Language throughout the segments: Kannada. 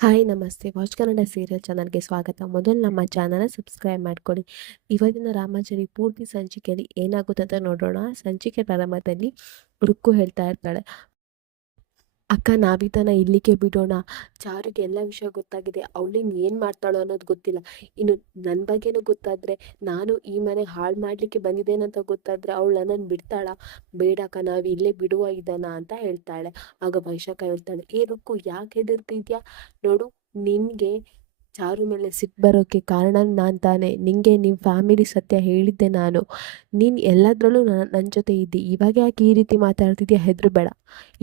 ಹಾಯ್ ನಮಸ್ತೆ ವಾಚ್ ಕನ್ನಡ ಸೀರಿಯಲ್ ಚಾನಲ್ಗೆ ಸ್ವಾಗತ. ಮೊದಲು ನಮ್ಮ ಚಾನಲ್ನ ಸಬ್ಸ್ಕ್ರೈಬ್ ಮಾಡ್ಕೊಳ್ಳಿ. ಇವತ್ತಿನ ರಾಮಾಚಾರಿ ಪೂರ್ತಿ ಸಂಚಿಕೆಯಲ್ಲಿ ಏನಾಗುತ್ತೆ ಅಂತ ನೋಡೋಣ. ಸಂಚಿಕೆ ಪ್ರಾರಂಭದಲ್ಲಿ ರುಕ್ಕು ಹೇಳ್ತಾ ಇರ್ತಾಳೆ, ಅಕ್ಕ ನಾವಿದನ್ನ ಇಲ್ಲಿಗೆ ಬಿಡೋಣ. ಚಾರುಗೆ ಎಲ್ಲ ವಿಷಯ ಗೊತ್ತಾಗಿದೆ, ಅವಳಿನ್ ಏನು ಮಾಡ್ತಾಳೋ ಅನ್ನೋದು ಗೊತ್ತಿಲ್ಲ. ಇನ್ನು ನನ್ನ ಬಗ್ಗೆನೂ ಗೊತ್ತಾದರೆ, ನಾನು ಈ ಮನೆ ಹಾಳು ಮಾಡಲಿಕ್ಕೆ ಬಂದಿದ್ದೇನಂತ ಗೊತ್ತಾದರೆ ಅವಳು ನನ್ನನ್ನು ಬಿಡ್ತಾಳ? ಬೇಡಕ್ಕ, ನಾವು ಇಲ್ಲೇ ಬಿಡುವ ಇದನ್ನ ಅಂತ ಹೇಳ್ತಾಳೆ. ಆಗ ವೈಶಾಖ ಹೇಳ್ತಾಳೆ, ಏ ರುಕ್ಕು, ಯಾಕೆ ಹೆದರ್ತಿದ್ಯಾ? ನೋಡು, ನಿನಗೆ ಚಾರು ಮೇಲೆ ಸಿಟ್ಟು ಬರೋಕ್ಕೆ ಕಾರಣ ನಾನು ತಾನೆ. ನಿಂಗೆ ನಿಮ್ಮ ಫ್ಯಾಮಿಲಿ ಸತ್ಯ ಹೇಳಿದ್ದೆ ನಾನು. ನೀನು ಎಲ್ಲದರಲ್ಲೂ ನನ್ನ ಜೊತೆ ಇದ್ದಿ, ಇವಾಗ ಯಾಕೆ ಈ ರೀತಿ ಮಾತಾಡ್ತಿದ್ಯಾ? ಹೆದರಬೇಡ,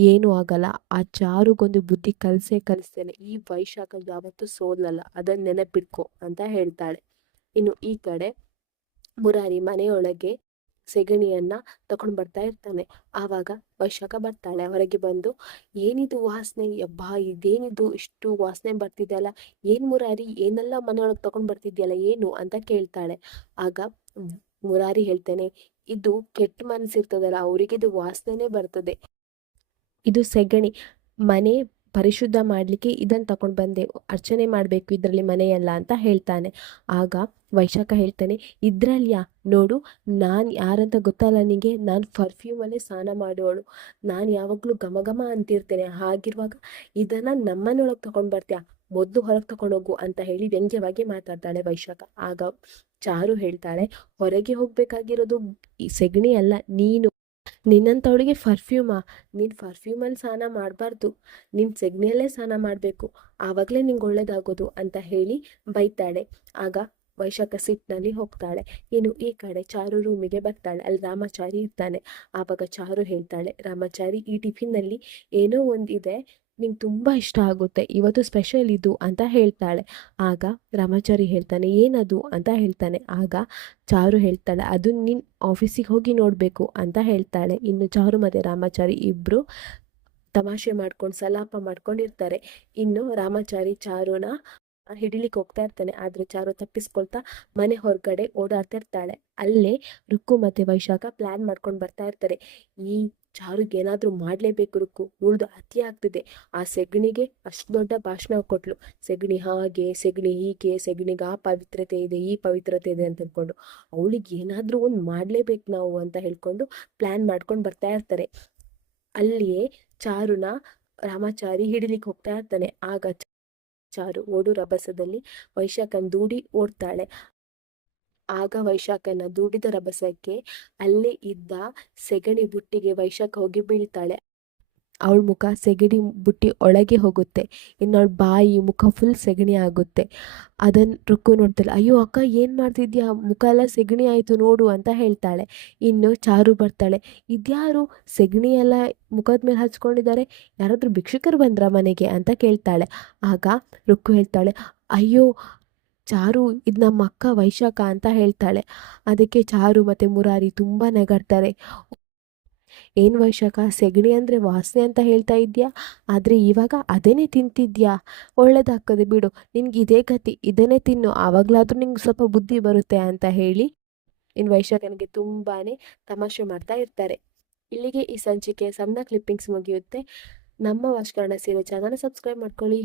ಏನೂ ಆಗಲ್ಲ. ಆ ಚಾರುಗೊಂದು ಬುದ್ಧಿ ಕಲಿಸ್ತೇನೆ. ಈ ವೈಶಾಖ ಯಾವತ್ತೂ ಸೋಲಲ್ಲ, ಅದನ್ನು ನೆನಪಿಟ್ಕೊ ಅಂತ ಹೇಳ್ತಾಳೆ. ಇನ್ನು ಈ ಕಡೆ ಮುರಾರಿ ಮನೆಯೊಳಗೆ ಸೆಗಣಿಯನ್ನ ತಗೊಂಡು ಬರ್ತಾ ಇರ್ತಾನೆ. ಆವಾಗ ವೈಶಾಖ ಬರ್ತಾಳೆ. ಹೊರಗೆ ಬಂದು, ಏನಿದು ವಾಸನೆ? ಯಬ್ಬಾ, ಇದೇನಿದು ಇಷ್ಟು ವಾಸನೆ ಬರ್ತಿದೆಯಲ್ಲ? ಏನ್ ಮುರಾರಿ, ಏನೆಲ್ಲ ಮನೆಯೊಳಗೆ ತಗೊಂಡು ಬರ್ತಿದ್ಯಲ್ಲ, ಏನು ಅಂತ ಕೇಳ್ತಾಳೆ. ಆಗ ಮುರಾರಿ ಹೇಳ್ತೇನೆ, ಇದು ಕೆಟ್ಟ ಮನಸ್ಸಿರ್ತದಲ್ಲ, ಅವರಿಗಿದು ವಾಸನೆನೇ ಬರ್ತದೆ. ಇದು ಸೆಗಣಿ, ಮನೆ ಪರಿಶುದ್ಧ ಮಾಡಲಿಕ್ಕೆ ಇದನ್ನು ತಗೊಂಡು ಬಂದೆ, ಅರ್ಚನೆ ಮಾಡಬೇಕು ಇದರಲ್ಲಿ ಮನೆಯಲ್ಲ ಅಂತ ಹೇಳ್ತಾನೆ. ಆಗ ವೈಶಾಖ ಹೇಳ್ತಾನೆ, ಇದ್ರಲ್ಯಾ? ನೋಡು, ನಾನು ಯಾರಂತ ಗೊತ್ತಲ್ಲ ನಿನಗೆ? ನಾನು ಪರ್ಫ್ಯೂಮಲ್ಲೇ ಸ್ನಾನ ಮಾಡೋಳು. ನಾನು ಯಾವಾಗಲೂ ಘಮ ಘಮ ಅಂತಿರ್ತೇನೆ. ಹಾಗಿರುವಾಗ ಇದನ್ನು ನಮ್ಮನೆಯೊಳಗೆ ತಗೊಂಡು ಬರ್ತೀಯಾ? ಮೊದಲು ಹೊರಗೆ ತಗೊಂಡೋಗು ಅಂತ ಹೇಳಿ ವ್ಯಂಗ್ಯವಾಗಿ ಮಾತಾಡ್ತಾಳೆ ವೈಶಾಖ. ಆಗ ಚಾರು ಹೇಳ್ತಾಳೆ, ಹೊರಗೆ ಹೋಗಬೇಕಾಗಿರೋದು ಈ ಸೆಗಣಿ ಅಲ್ಲ, ನೀನು. ನಿನ್ನಂಥವಳಿಗೆ ಪರ್ಫ್ಯೂಮಾ? ನೀನು ಪರ್ಫ್ಯೂಮಲ್ಲಿ ಸ್ನಾನ ಮಾಡಬಾರ್ದು, ನೀನು ಸೆಗಣಿಯಲ್ಲೇ ಸ್ನಾನ ಮಾಡಬೇಕು, ಆವಾಗಲೇ ನಿಂಗೆ ಒಳ್ಳೇದಾಗೋದು ಅಂತ ಹೇಳಿ ಬೈತಾಳೆ. ಆಗ ವೈಶಾಖ ಸಿಟ್ಟಿನಲ್ಲಿ ಹೋಗ್ತಾಳೆ. ಇನ್ನು ಈ ಕಡೆ ಚಾರು ರೂಮಿಗೆ ಬರ್ತಾಳೆ. ಅಲ್ಲಿ ರಾಮಾಚಾರಿ ಇರ್ತಾನೆ. ಆವಾಗ ಚಾರು ಹೇಳ್ತಾಳೆ, ರಾಮಾಚಾರಿ, ಈ ಟಿಫಿನ್ನಲ್ಲಿ ಏನೋ ಒಂದಿದೆ, ನಿಂಗೆ ತುಂಬ ಇಷ್ಟ ಆಗುತ್ತೆ, ಇವತ್ತು ಸ್ಪೆಷಲ್ ಇದು ಅಂತ ಹೇಳ್ತಾಳೆ. ಆಗ ರಾಮಾಚಾರಿ ಹೇಳ್ತಾನೆ, ಏನದು ಅಂತ ಹೇಳ್ತಾನೆ. ಆಗ ಚಾರು ಹೇಳ್ತಾಳೆ, ಅದು ನೀನು ಆಫೀಸಿಗೆ ಹೋಗಿ ನೋಡಬೇಕು ಅಂತ ಹೇಳ್ತಾಳೆ. ಇನ್ನು ಚಾರು ಮತ್ತು ರಾಮಾಚಾರಿ ಇಬ್ಬರು ತಮಾಷೆ ಮಾಡ್ಕೊಂಡು ಸಲಾಪ ಮಾಡ್ಕೊಂಡಿರ್ತಾರೆ. ಇನ್ನು ರಾಮಾಚಾರಿ ಚಾರುನ ಹಿಡಿಲಿಕ್ಕೆ ಹೋಗ್ತಾ ಇರ್ತಾನೆ. ಆದರೆ ಚಾರು ತಪ್ಪಿಸ್ಕೊಳ್ತಾ ಮನೆ ಹೊರಗಡೆ ಓಡಾಡ್ತಾ ಇರ್ತಾಳೆ. ಅಲ್ಲೇ ರುಕ್ಕು ಮತ್ತು ವೈಶಾಖ ಪ್ಲ್ಯಾನ್ ಮಾಡ್ಕೊಂಡು ಬರ್ತಾ ಇರ್ತಾರೆ. ಈ ಚಾರುಗೆ ಏನಾದರೂ ಮಾಡಲೇಬೇಕು, ರುಕ್ಕು ಉಳ್ದು ಅತಿ ಆಗ್ತಿದೆ. ಆ ಸೆಗಣಿಗೆ ಅಷ್ಟು ದೊಡ್ಡ ಭಾಷಣ ಕೊಟ್ಲು, ಸೆಗಣಿ ಹಾಗೆ, ಸೆಗಣಿ ಹೀಗೆ, ಸೆಗಣಿಗೆ ಆ ಪವಿತ್ರತೆ ಇದೆ, ಈ ಪವಿತ್ರತೆ ಇದೆ ಅಂತ ಹೇಳ್ಕೊಂಡು, ಅವಳಿಗೆ ಏನಾದರೂ ಒಂದು ಮಾಡಲೇಬೇಕು ನಾವು ಅಂತ ಹೇಳ್ಕೊಂಡು ಪ್ಲ್ಯಾನ್ ಮಾಡ್ಕೊಂಡು ಬರ್ತಾ ಇರ್ತಾರೆ. ಅಲ್ಲಿಯೇ ಚಾರುನ ರಾಮಾಚಾರಿ ಹಿಡಿಲಿಕ್ಕೆ ಹೋಗ್ತಾ ಇರ್ತಾನೆ. ಆಗ ಚಾರು ಓಡು ರಭಸದಲ್ಲಿ ವೈಶಾಖನ ದೂಡಿ ಓಡ್ತಾಳೆ. ಆಗ ವೈಶಾಖನ ದೂಡಿದ ರಭಸಕ್ಕೆ ಅಲ್ಲೇ ಇದ್ದ ಸೆಗಣಿ ಬುಟ್ಟಿಗೆ ವೈಶಾಖ ಹೋಗಿ ಬೀಳ್ತಾಳೆ. ಅವಳ ಮುಖ ಸೆಗಣಿ ಬುಟ್ಟಿ ಒಳಗೆ ಹೋಗುತ್ತೆ. ಇನ್ನು ಅವಳ ಬಾಯಿ ಮುಖ ಫುಲ್ ಸೆಗಣಿ ಆಗುತ್ತೆ. ಅದನ್ನು ರುಕ್ಕು ನೋಡ್ತಾಳೆ. ಅಯ್ಯೋ ಅಕ್ಕ, ಏನು ಮಾಡ್ತಿದ್ಯಾ? ಮುಖ ಎಲ್ಲ ಸೆಗಣಿ ಆಯಿತು ನೋಡು ಅಂತ ಹೇಳ್ತಾಳೆ. ಇನ್ನು ಚಾರು ಬರ್ತಾಳೆ. ಇದ್ಯಾರು ಸೆಗಣಿ ಎಲ್ಲ ಮುಖದ ಮೇಲೆ ಹಚ್ಕೊಂಡಿದ್ದಾರೆ? ಯಾರಾದರೂ ಭಿಕ್ಷುಕರು ಬಂದ್ರ ಮನೆಗೆ ಅಂತ ಕೇಳ್ತಾಳೆ. ಆಗ ರುಕ್ಕು ಹೇಳ್ತಾಳೆ, ಅಯ್ಯೋ ಚಾರು, ಇದು ನಮ್ಮ ಅಕ್ಕ ವೈಶಾಖ ಅಂತ ಹೇಳ್ತಾಳೆ. ಅದಕ್ಕೆ ಚಾರು ಮತ್ತು ಮುರಾರಿ ತುಂಬ ನಗಾಡ್ತಾರೆ. ಏನು ವೈಶಾಖ, ಸೆಗಣಿ ಅಂದರೆ ವಾಸನೆ ಅಂತ ಹೇಳ್ತಾ ಇದ್ಯಾ, ಆದರೆ ಇವಾಗ ಅದೇನೇ ತಿಂತಿದ್ಯಾ? ಒಳ್ಳೇದಾಗ್ತದೆ ಬಿಡು, ನಿನ್ಗೆ ಇದೇ ಗತಿ, ಇದನ್ನೇ ತಿನ್ನು, ಆವಾಗಲಾದರೂ ನಿಂಗೆ ಸ್ವಲ್ಪ ಬುದ್ಧಿ ಬರುತ್ತೆ ಅಂತ ಹೇಳಿ ಇನ್ನು ವೈಶಾಖನಿಗೆ ತುಂಬಾ ತಮಾಷೆ ಮಾಡ್ತಾ ಇರ್ತಾರೆ. ಇಲ್ಲಿಗೆ ಈ ಸಂಚಿಕೆ ಸಣ್ಣ ಕ್ಲಿಪ್ಪಿಂಗ್ಸ್ ಮುಗಿಯುತ್ತೆ. ನಮ್ಮ watch Kannada serial channel subscribe ಮಾಡ್ಕೊಳ್ಳಿ.